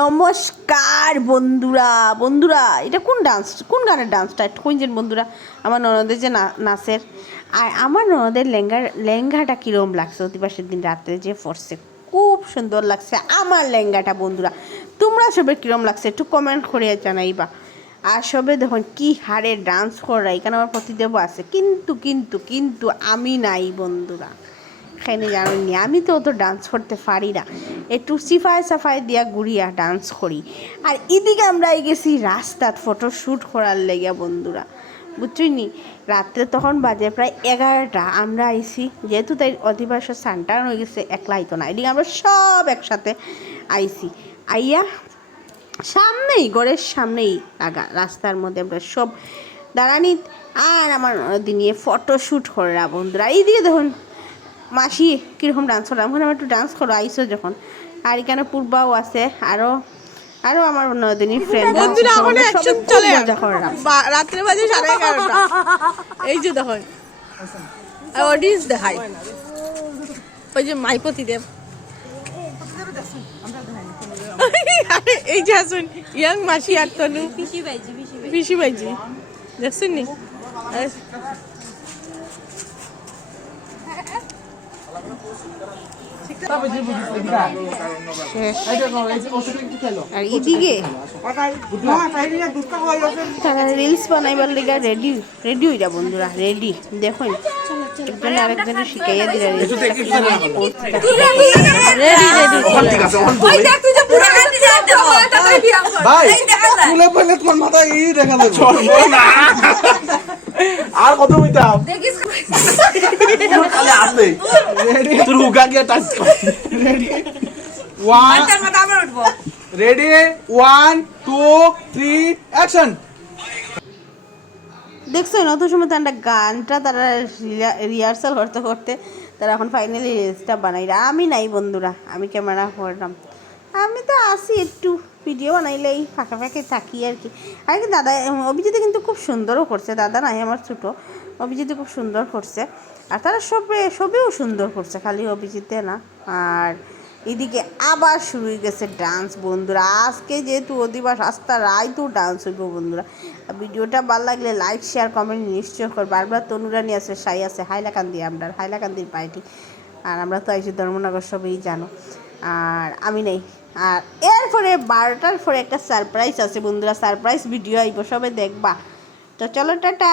নমস্কার বন্ধুরা বন্ধুরা এটা কোন ডান্স, কোন গানের ডান্সটা একটু কইছেন বন্ধুরা। আমার ননদের যে নাচের, আর আমার ননদের লেহেঙ্গাটা কীরকম লাগছে অধিবাসের দিন রাত্রে যে পরছে, খুব সুন্দর লাগছে আমার লেহেঙ্গাটা। বন্ধুরা তোমরা সবে কীরকম লাগছে একটু কমেন্ট করে জানাইবা। আর সবে দেখুন কি হারে ডান্স করা, এখানে আমার প্রতিদেব আছে, কিন্তু কিন্তু কিন্তু আমি নাই বন্ধুরা। এখানে জানেননি আমি তো অত ডান্স করতে পারি না, একটু সাফাই দিয়া গুড়িয়া ডান্স করি। আর এদিকে আমরা গেছি রাস্তাত ফটোশ্যুট করার লেগে বন্ধুরা, বুঝছই। রাত্রে তখন বাজে প্রায় 11টা, আমরা আইসি যেহেতু তাই অধিবাস সানটান হয়ে গেছে, একলা আইতো না, এদিকে আমরা সব একসাথে আইসি। আইয়া সামনেই ঘরের সামনেই লাগা রাস্তার মধ্যে আমরা সব দাঁড়ানি, আর আমার দিনে ফটোশ্যুট করা বন্ধুরা। এইদিকে দেখুন মাসি কীরকম ডান্স করো, আমি একটু ডান্স করো আইসো যখন। আর এখানে পূর্বাও আছে, আরও আরও আমার নদিনী ফ্রেন্ড রাত্রে বাজে 11:30। এই যে দেখুন অডিয়েন্স দেখাই, ওই যে মাইপতি দেব, এই যে আসুন ইয়াং মাসি আর তনু পিসি বাইজি দেখছেন নি। আর এদিকে তারা রিলস বানাইবার লেগে রেডি হইরা বন্ধুরা, রেডি দেখুন একজনে আরেকজনে শিখাইয়া দিলা আর কত হইতাম তোর হুগা গিয়া টাচ রেডি 1 2 3 অ্যাকশন। দেখছেন অত সময় তো একটা গানটা তারা রিহার্সাল করতে করতে তারা এখন ফাইনালি রিলসটা বানাইরা, আমি নাই বন্ধুরা, আমি ক্যামেরা করলাম, আমি তো আসি একটু ভিডিও বানাইলেই ফাঁকে ফাঁকে থাকি আর কি। আর কি দাদা অভিজিৎ কিন্তু খুব সুন্দরও করছে, দাদা নাই আমার ছোটো, অভিজিৎ খুব সুন্দর করছে, আর তারা সবেও সুন্দর করছে, খালি অভিজিতে না। আর এদিকে আবার শুরু হয়ে গেছে ডান্স বন্ধুরা, আজকে যেহেতু অধিবাস আস্থা রায় তো ডান্স হইব বন্ধুরা। ভিডিওটা ভালো লাগলে লাইক শেয়ার কমেন্ট নিশ্চয় কর। বারবার তনুরানি আছে, সাই আছে, হাইলাকান্দি, আমরা হাইলাকান্দির পার্টি, আর আমরা তো আইসি ধর্মনগর, সবই জানো। আর আমি নেই, আর এরপরে 12টার পরে একটা সারপ্রাইজ আছে বন্ধুরা, সারপ্রাইজ ভিডিও আইব, সবাই দেখবা। তো চলো টাটা।